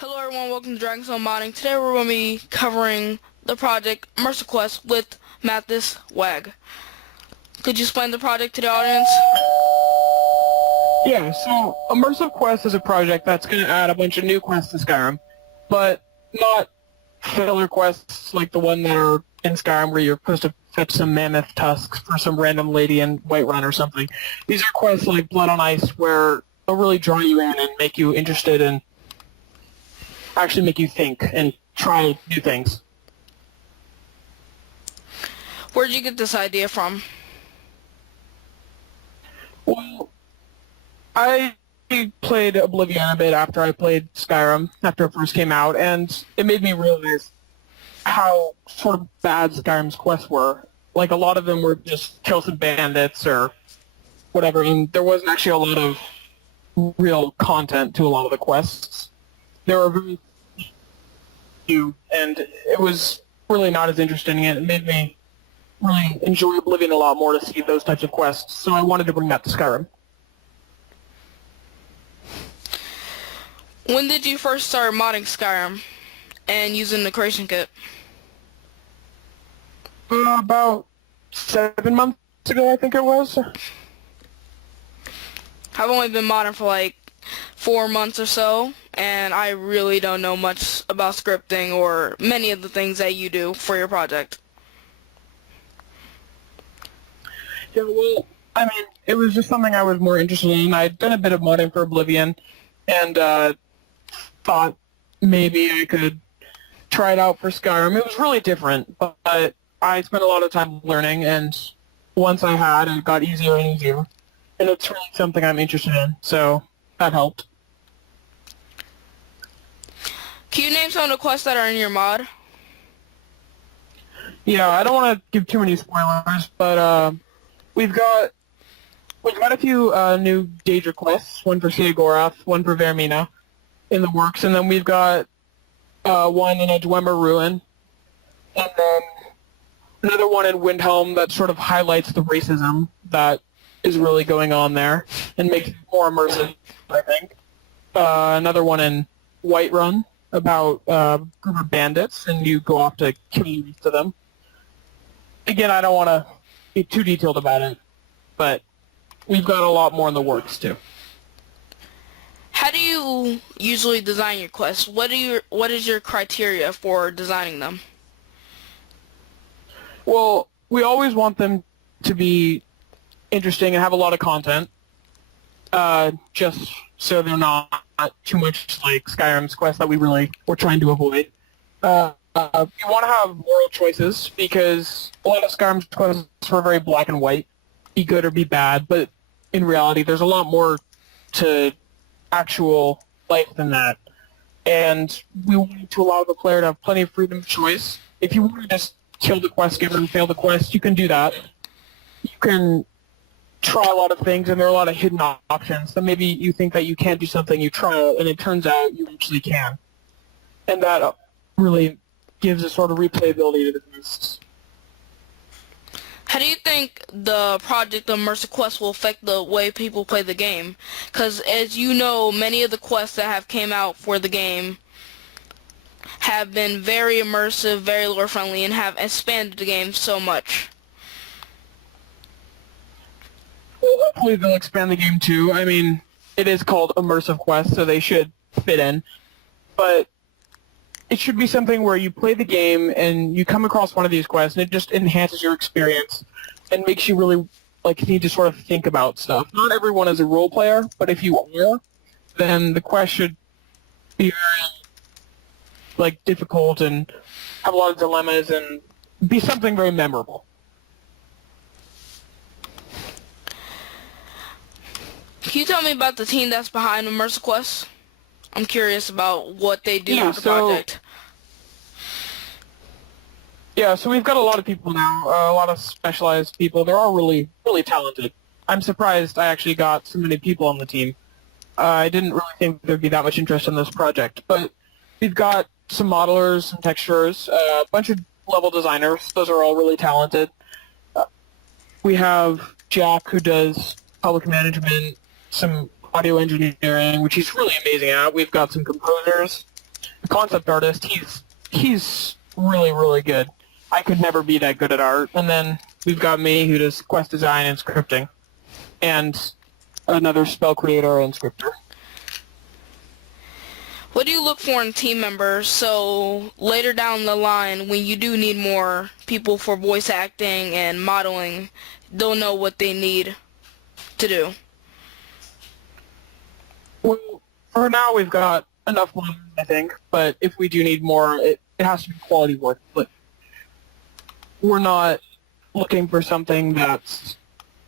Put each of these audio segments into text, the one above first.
Hello everyone, welcome to Dragon's Soul Modding. Today we're going to be covering the project Immersive Quest with Matthiaswagg. Could you explain the project to the audience? Yeah, so Immersive Quest is a project that's going to add a bunch of new quests to Skyrim, but not filler quests like the one that are in Skyrim where you're supposed to fetch some mammoth tusks for some random lady in Whiterun or something. These are quests like Blood on Ice where they'll really draw you in and make you interested and actually make you think and try new things. Where'd you get this idea from? Well, I played Oblivion a bit after I played Skyrim, after it first came out, and it made me realize how sort of bad Skyrim's quests were. Like, a lot of them were just kill some bandits or whatever, and there wasn't actually a lot of real content to a lot of the quests. They were very few, and it was really not as interesting, and it made me really enjoy Oblivion a lot more to see those types of quests, so I wanted to bring that to Skyrim. When did you first start modding Skyrim and using the creation kit? About 7 months ago, I think it was. I've only been modding for like 4 months or so, and I really don't know much about scripting or many of the things that you do for your project. Yeah, well, I mean, it was just something I was more interested in. I'd done a bit of modding for Oblivion, and thought maybe I could try it out for Skyrim. It was really different, but I spent a lot of time learning, and once I had, it got easier and easier. And it's really something I'm interested in, so that helped. Can you name some of the quests that are in your mod? Yeah, I don't want to give too many spoilers, but we've got a few new Daedra quests, one for Sheogorath, one for Vermina in the works, and then we've got one in a Dwemer ruin, and then another one in Windhelm that sort of highlights the racism that is really going on there and makes it more immersive, I think. Another one in Whiterun about a group of bandits, and you go off to kill each of them. Again, I don't want to be too detailed about it, but we've got a lot more in the works, too. How do you usually design your quests? What is your criteria for designing them? Well, we always want them to be interesting and have a lot of content, just so they're not too much like Skyrim's quest that we really were trying to avoid. You want to have moral choices because a lot of Skyrim's quests are very black and white, be good or be bad, but in reality there's a lot more to actual life than that. And we want to allow the player to have plenty of freedom of choice. If you want to just kill the quest giver and fail the quest, you can do that. You can try a lot of things, and there are a lot of hidden options. So maybe you think that you can't do something, you try it, and it turns out you actually can. And that really gives a sort of replayability to the quests. How do you think the project Immersive Quest will affect the way people play the game? Because as you know, many of the quests that have came out for the game have been very immersive, very lore friendly, and have expanded the game so much. Well, hopefully they'll expand the game too. I mean, it is called Immersive Quest, so they should fit in. But it should be something where you play the game and you come across one of these quests and it just enhances your experience and makes you really need to sort of think about stuff. Not everyone is a role player, but if you are, then the quest should be very difficult and have a lot of dilemmas and be something very memorable. Can you tell me about the team that's behind Immersive Quest? I'm curious about what they do with the project. Yeah, so we've got a lot of people now, a lot of specialized people. They're all really, really talented. I'm surprised I actually got so many people on the team. I didn't really think there'd be that much interest in this project, but we've got some modelers, some texturers, a bunch of level designers. Those are all really talented. We have Jack, who does public management, some audio engineering, which he's really amazing at. We've got some composers, the concept artist, he's really, really good. I could never be that good at art. And then we've got me, who does quest design and scripting, and another spell creator and scripter. What do you look for in team members so later down the line when you do need more people for voice acting and modeling, they'll know what they need to do? Well, for now we've got enough money, I think, but if we do need more, it has to be quality work. But we're not looking for something that's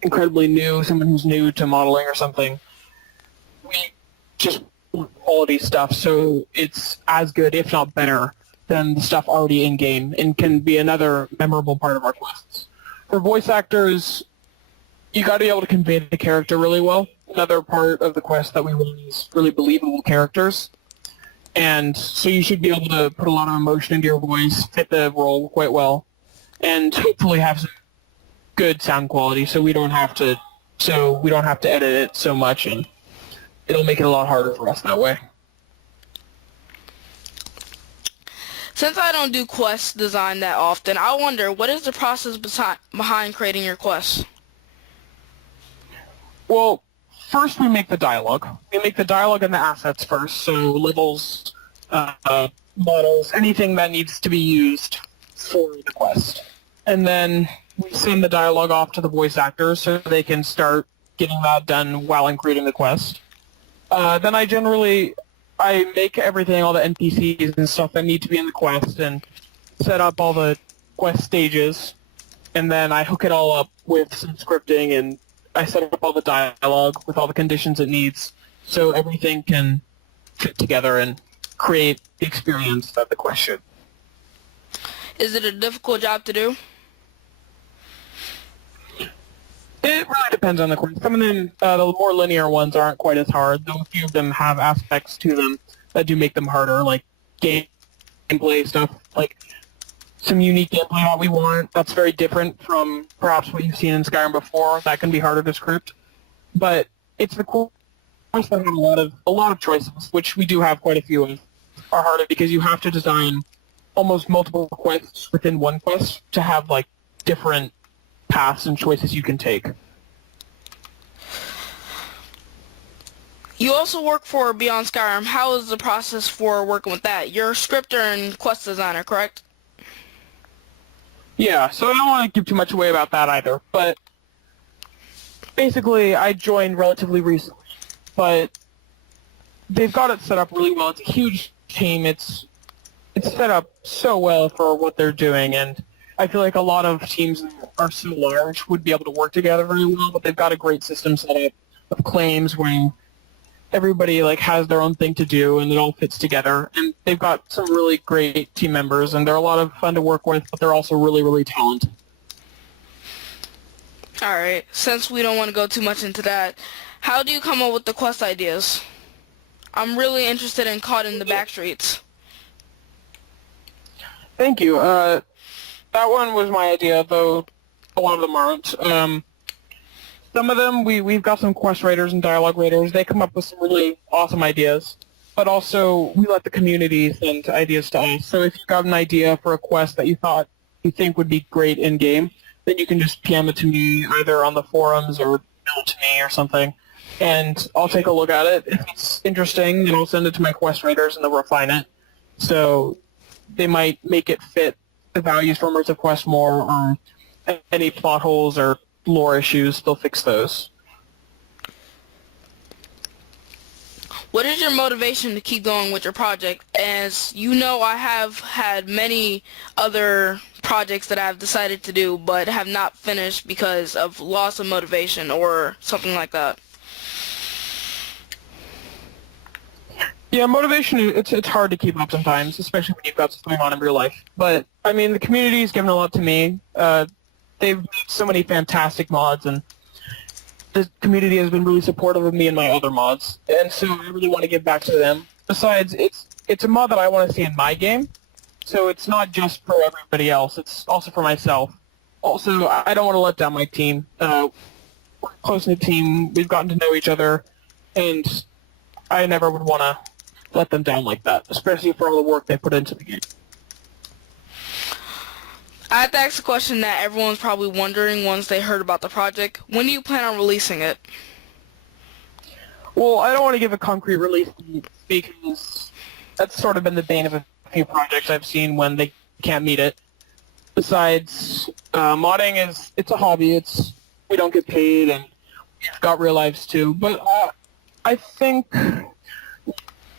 incredibly new, someone who's new to modeling or something. We just want quality stuff, so it's as good, if not better, than the stuff already in-game, and can be another memorable part of our quests. For voice actors, you got to be able to convey the character really well. Another part of the quest that we want is really believable characters. And so you should be able to put a lot of emotion into your voice, fit the role quite well, and hopefully have some good sound quality so we don't have to edit it so much, and it'll make it a lot harder for us that way. Since I don't do quest design that often, I wonder, what is the process behind creating your quests? Well, first we make the dialogue. We make the dialogue and the assets first, so levels, models, anything that needs to be used for the quest. And then we send the dialogue off to the voice actors so they can start getting that done while I'm creating the quest. Then I make everything, all the NPCs and stuff that need to be in the quest, and set up all the quest stages, and then I hook it all up with some scripting, and I set up all the dialogue with all the conditions it needs, so everything can fit together and create the experience that the quest should. Is it a difficult job to do? It really depends on the quest. Some of them, the more linear ones, aren't quite as hard, though a few of them have aspects to them that do make them harder, like gameplay stuff, like some unique gameplay that we want that's very different from perhaps what you've seen in Skyrim before. That can be harder to script. But it's the quests that have a lot of choices, which we do have quite a few of, are harder because you have to design almost multiple quests within one quest to have like different paths and choices you can take. You also work for Beyond Skyrim. How is the process for working with that? You're a scripter and quest designer, correct? Yeah, so I don't want to give too much away about that either, but basically I joined relatively recently, but they've got it set up really well. It's a huge team. It's set up so well for what they're doing, and I feel like a lot of teams that are so large would be able to work together very well, but they've got a great system set up of claims where everybody like has their own thing to do and it all fits together, and they've got some really great team members, and they're a lot of fun to work with, but they're also really, really talented. Alright, since we don't want to go too much into that, how do you come up with the quest ideas? I'm really interested in Caught in the Backstreets. Thank you. That one was my idea, though a lot of them aren't. Some of them, we've got some quest writers and dialogue writers. They come up with some really awesome ideas, but also we let the community send ideas to us. So if you've got an idea for a quest that you think would be great in-game, then you can just PM it to me either on the forums or mail it to me or something, and I'll take a look at it. If it's interesting, then I'll send it to my quest writers and they'll refine it. So they might make it fit the values for Immersive Quest more, or any plot holes or lore issues, they'll fix those. What is your motivation to keep going with your project? As you know, I have had many other projects that I've decided to do but have not finished because of loss of motivation or something like that. Yeah, motivation, it's hard to keep up sometimes, especially when you've got something going on in real life. But, I mean, the community's given a lot to me. They've made so many fantastic mods, and the community has been really supportive of me and my other mods. And so I really want to give back to them. Besides, it's a mod that I want to see in my game, so it's not just for everybody else. It's also for myself. Also, I don't want to let down my team. We're a close-knit team. We've gotten to know each other, and I never would want to let them down like that, especially for all the work they put into the game. I have to ask a question that everyone's probably wondering once they heard about the project. When do you plan on releasing it? Well, I don't want to give a concrete release date because that's sort of been the bane of a few projects I've seen when they can't meet it. Besides, modding it's a hobby. We don't get paid, and we've got real lives too. But I think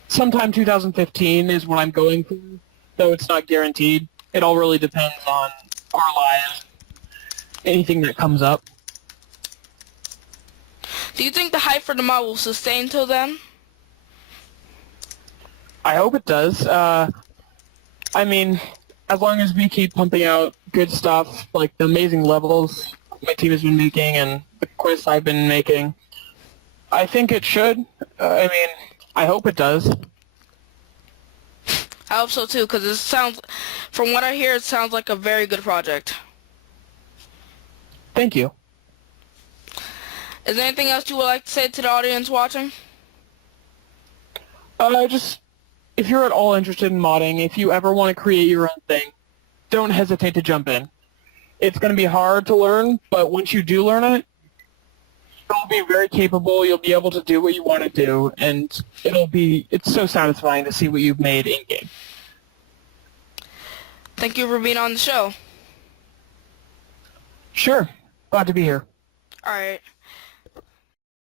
sometime 2015 is what I'm going for, though it's not guaranteed. It all really depends on our lives, anything that comes up. Do you think the hype for the mod will sustain till then? I hope it does. I mean, as long as we keep pumping out good stuff, like the amazing levels my team has been making and the quests I've been making, I think it should. I mean, I hope it does. I hope so too, because from what I hear, it sounds like a very good project. Thank you. Is there anything else you would like to say to the audience watching? If you're at all interested in modding, if you ever want to create your own thing, don't hesitate to jump in. It's going to be hard to learn, but once you do learn it, you'll be very capable, you'll be able to do what you want to do, and it's so satisfying to see what you've made in-game. Thank you for being on the show. Sure. Glad to be here. Alright.